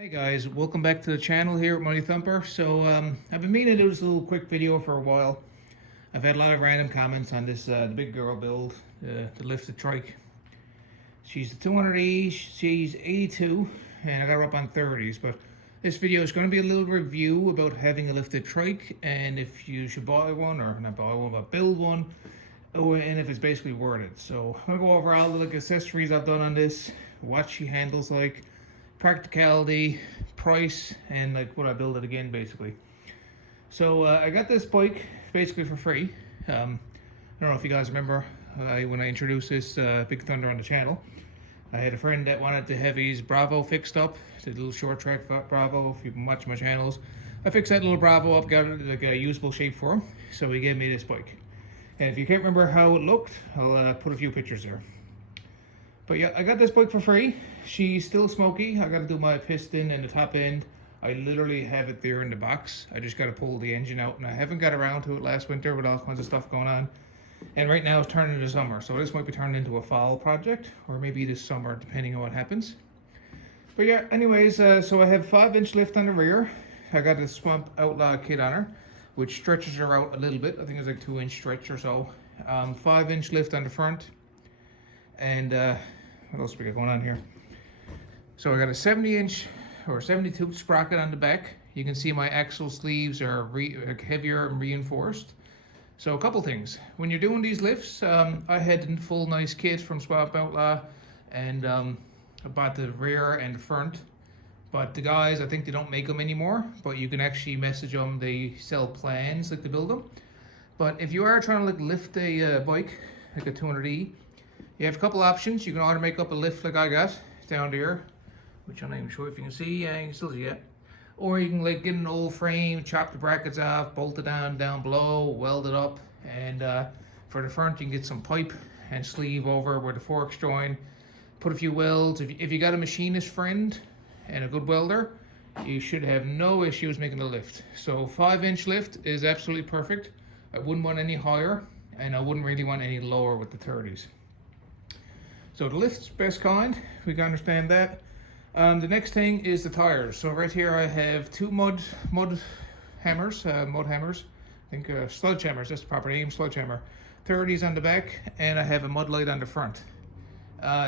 Hey guys, welcome back to the channel here at Money Thumper. I've been meaning to do this little quick video for a while. I've had a lot of random comments on this the big girl build, the lifted trike. She's the 200E, she's 82, and I got her up on 30s. But this video is going to be a little review about having a lifted trike and if you should buy one, or not buy one, but build one, and if it's basically worth it. So I'm going to go over all the accessories I've done on this, what she handles like, practicality, price, and like would I build it again basically. I got this bike basically for free. I don't know if you guys remember when I introduced this Big Thunder on the channel. I had a friend that wanted to have his Bravo fixed up, the little short track Bravo. If you've been watching my channels, I fixed that little Bravo up, got it like a usable shape for him. So he gave me this bike, and if you can't remember how it looked, I'll put a few pictures there. But yeah, I got this bike for free. She's still smoky. I got to do my piston and the top end. I literally have it there in the box. I just got to pull the engine out, and I haven't got around to it last winter with all kinds of stuff going on. And right now it's turning into summer, so this might be turned into a fall project, or maybe this summer, depending on what happens. But yeah, anyways, so I have 5-inch lift on the rear. I got the Swamp Outlaw kit on her, which stretches her out a little bit. I think it's like 2-inch stretch or so. 5-inch lift on the front. And what else we got going on here? So I got a 70-inch or 72 sprocket on the back. You can see my axle sleeves are heavier and reinforced. So a couple things. When you're doing these lifts, I had a full nice kit from Swamp Outlaw, and I bought the rear and the front. But the guys, I think they don't make them anymore, but you can actually message them. They sell plans like to build them. But if you are trying to like lift a bike, like a 200E, you have a couple options. You can either make up a lift like I got down there, which I'm not even sure if you can see. Yeah, you can still see it. Or you can like get an old frame, chop the brackets off, bolt it down below, weld it up, and for the front you can get some pipe and sleeve over where the forks join. Put a few welds. If you got a machinist friend and a good welder, you should have no issues making the lift. So 5-inch lift is absolutely perfect. I wouldn't want any higher, and I wouldn't really want any lower with the 30s. So the lift's best kind, we can understand that. The next thing is the tires. So right here I have two mud hammers. I think sledgehammers, that's the proper name, sledgehammer. 30s on the back, and I have a mud light on the front.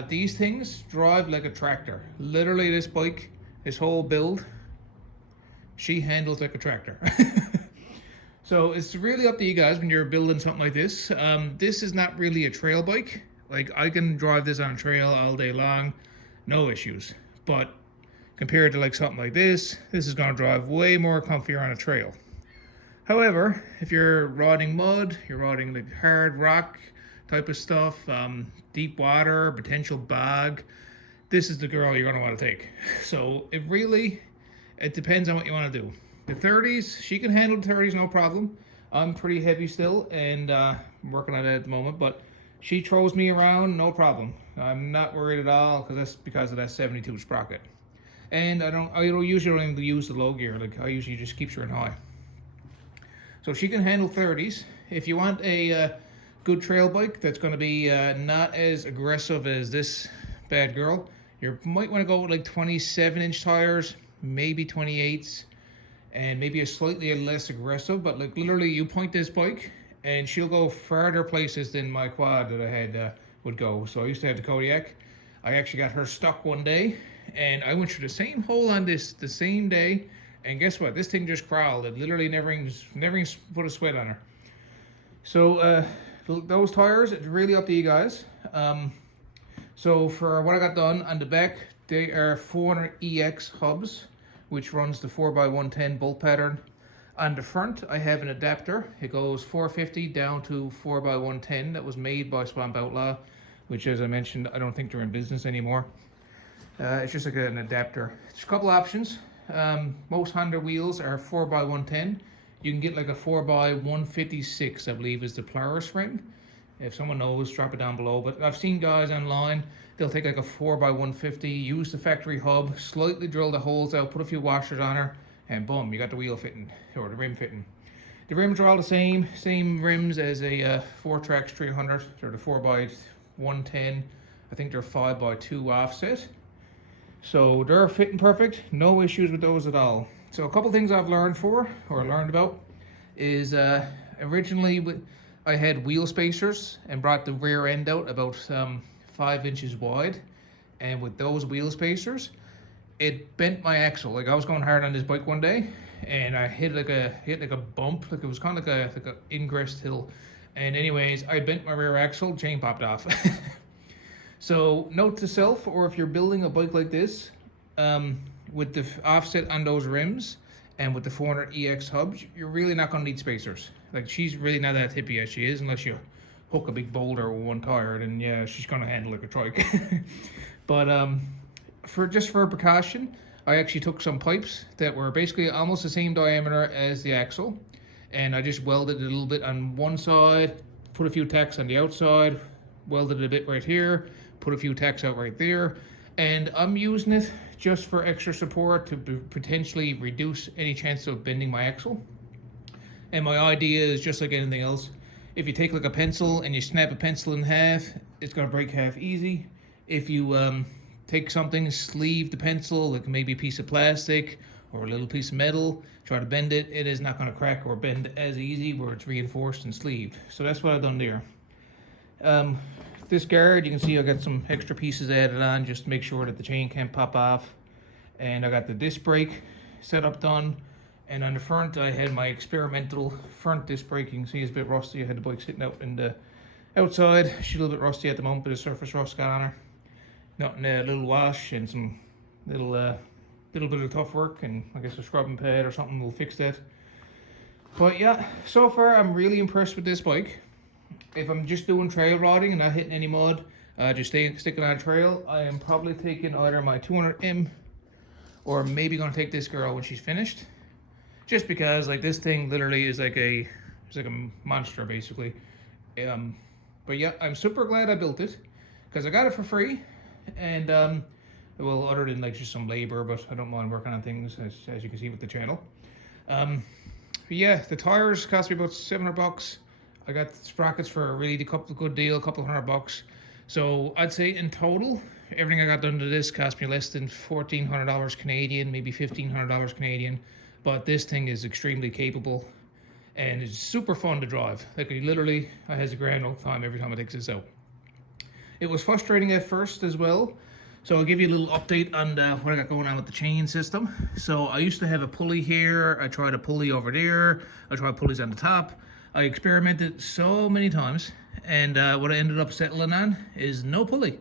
These things drive like a tractor. Literally this bike, this whole build, she handles like a tractor. So it's really up to you guys when you're building something like this. This is not really a trail bike. Like, I can drive this on trail all day long, no issues. But compared to like something like this is going to drive way more comfier on a trail. However, if you're riding mud, you're riding like hard rock type of stuff, deep water, potential bog, this is the girl you're going to want to take. So it depends on what you want to do. The 30s, she can handle the 30s no problem. I'm pretty heavy still, and I'm working on it at the moment, but she throws me around, no problem. I'm not worried at all, because of that 72 sprocket. And I usually don't even use the low gear. Like, I usually just keep her in high. So she can handle 30s. If you want a good trail bike that's going to be not as aggressive as this bad girl, you might want to go with like 27-inch tires, maybe 28s, and maybe a slightly less aggressive. But like literally, you point this bike, and she'll go farther places than my quad that I had would go. So I used to have the Kodiak. I actually got her stuck one day, and I went through the same hole on this the same day, and guess what? This thing just crawled. It literally never put a sweat on her. So those tires, it's really up to you guys. So for what I got done on the back, they are 400EX hubs, which runs the 4x110 bolt pattern. On the front, I have an adapter. It goes 450 down to 4x110. That was made by Swamp Outlaw, which, as I mentioned, I don't think they're in business anymore. It's just like an adapter. There's a couple options. Most Honda wheels are 4x110. You can get like a 4x156, I believe, is the Polaris ring. If someone knows, drop it down below. But I've seen guys online, they'll take like a 4x150, use the factory hub, slightly drill the holes out, put a few washers on her, and boom, you got the wheel fitting, or the rim fitting. The rims are all the same rims as a Four-Trax 300, or the 4x110. I think they're 5x2 offset. So they're fitting perfect, no issues with those at all. So a couple things I've learned about is originally I had wheel spacers and brought the rear end out about 5 inches wide, and with those wheel spacers it bent my axle. Like I was going hard on this bike one day and I hit like a bump, like it was kind of like a ingress hill, and anyways I bent my rear axle, chain popped off. So note to self, or if you're building a bike like this, with the offset on those rims and with the 400 EX hubs, you're really not going to need spacers. Like she's really not that hippie as she is, unless you hook a big boulder with one tire, then yeah, she's going to handle like a trike. But for precaution, I actually took some pipes that were basically almost the same diameter as the axle, and I just welded it a little bit on one side, put a few tacks on the outside, welded it a bit right here, put a few tacks out right there, and I'm using it just for extra support to potentially reduce any chance of bending my axle. And my idea is just like anything else. If you take like a pencil and you snap a pencil in half, it's gonna break half easy. If you take something, sleeve the pencil, like maybe a piece of plastic or a little piece of metal, try to bend it, it is not gonna crack or bend as easy where it's reinforced and sleeved. So that's what I've done there. This guard, you can see I got some extra pieces added on just to make sure that the chain can't pop off. And I got the disc brake setup done. And on the front, I had my experimental front disc brake. You can see it's a bit rusty. I had the bike sitting out in the outside. She's a little bit rusty at the moment, but the surface rust got on her. Nothing, a little wash and some little bit of tough work, and I guess a scrubbing pad or something will fix that. But yeah, so far I'm really impressed with this bike. If I'm just doing trail riding and not hitting any mud, just sticking on a trail, I am probably taking either my 200M or maybe gonna take this girl when she's finished. Just because like this thing literally is like a monster basically. But yeah, I'm super glad I built it because I got it for free, and well, other than like just some labor, but I don't mind working on things as you can see with the channel. But yeah, the tires cost me about $700. I got sprockets for a really good deal, a couple $100. So I'd say in total, everything I got done to this cost me less than $1,400 Canadian, maybe $1,500 Canadian. But this thing is extremely capable and it's super fun to drive. Like I has a grand old time every time I take this out. It was frustrating at first as well. So I'll give you a little update on what I got going on with the chain system. So I used to have a pulley here. I tried a pulley over there. I tried pulleys on the top. I experimented so many times, and what I ended up settling on is no pulley.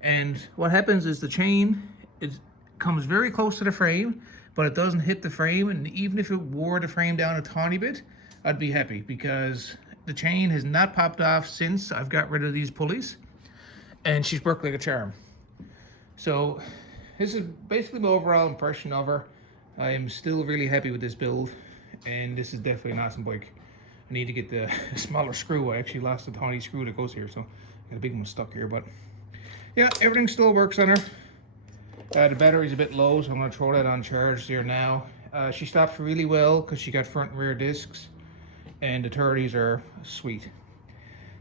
And what happens is the chain, it comes very close to the frame, but it doesn't hit the frame, and even if it wore the frame down a tiny bit, I'd be happy because the chain has not popped off since I've got rid of these pulleys, and she's worked like a charm. So this is basically my overall impression of her. I am still really happy with this build, and this is definitely an awesome bike. I need to get the smaller screw. I actually lost the tiny screw that goes here, so I got a big one stuck here. But yeah, everything still works on her. The battery's a bit low, so I'm going to throw that on charge there now. She stops really well because she got front and rear discs, and the 30s are sweet.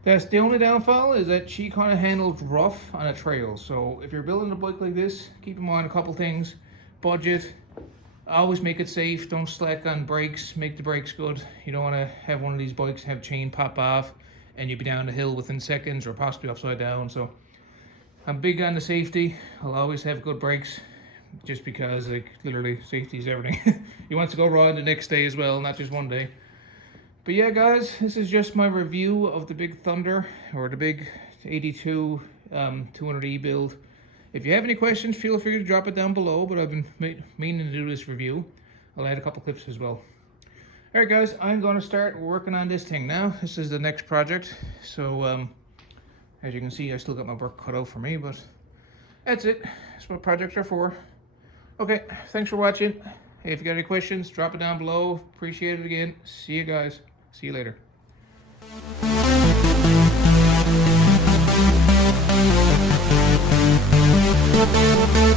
That's the only downfall, is that she kind of handles rough on a trail. So if you're building a bike like this, keep in mind a couple things. Budget. Always make it safe. Don't slack on brakes. Make the brakes good. You don't want to have one of these bikes have chain pop off and you'd be down the hill within seconds or possibly upside down. So I'm big on the safety. I'll always have good brakes just because like literally safety is everything. You want to go ride the next day as well, not just one day. But yeah guys, this is just my review of the Big Thunder, or the Big 82 200E build. If you have any questions, feel free to drop it down below, but I've been meaning to do this review. I'll add a couple clips as well. Alright guys, I'm going to start working on this thing now. This is the next project. So, as you can see, I still got my work cut out for me, but that's it. That's what projects are for. Okay, thanks for watching. Hey, if you got any questions, drop it down below. Appreciate it again. See you guys. See you later. Thank you.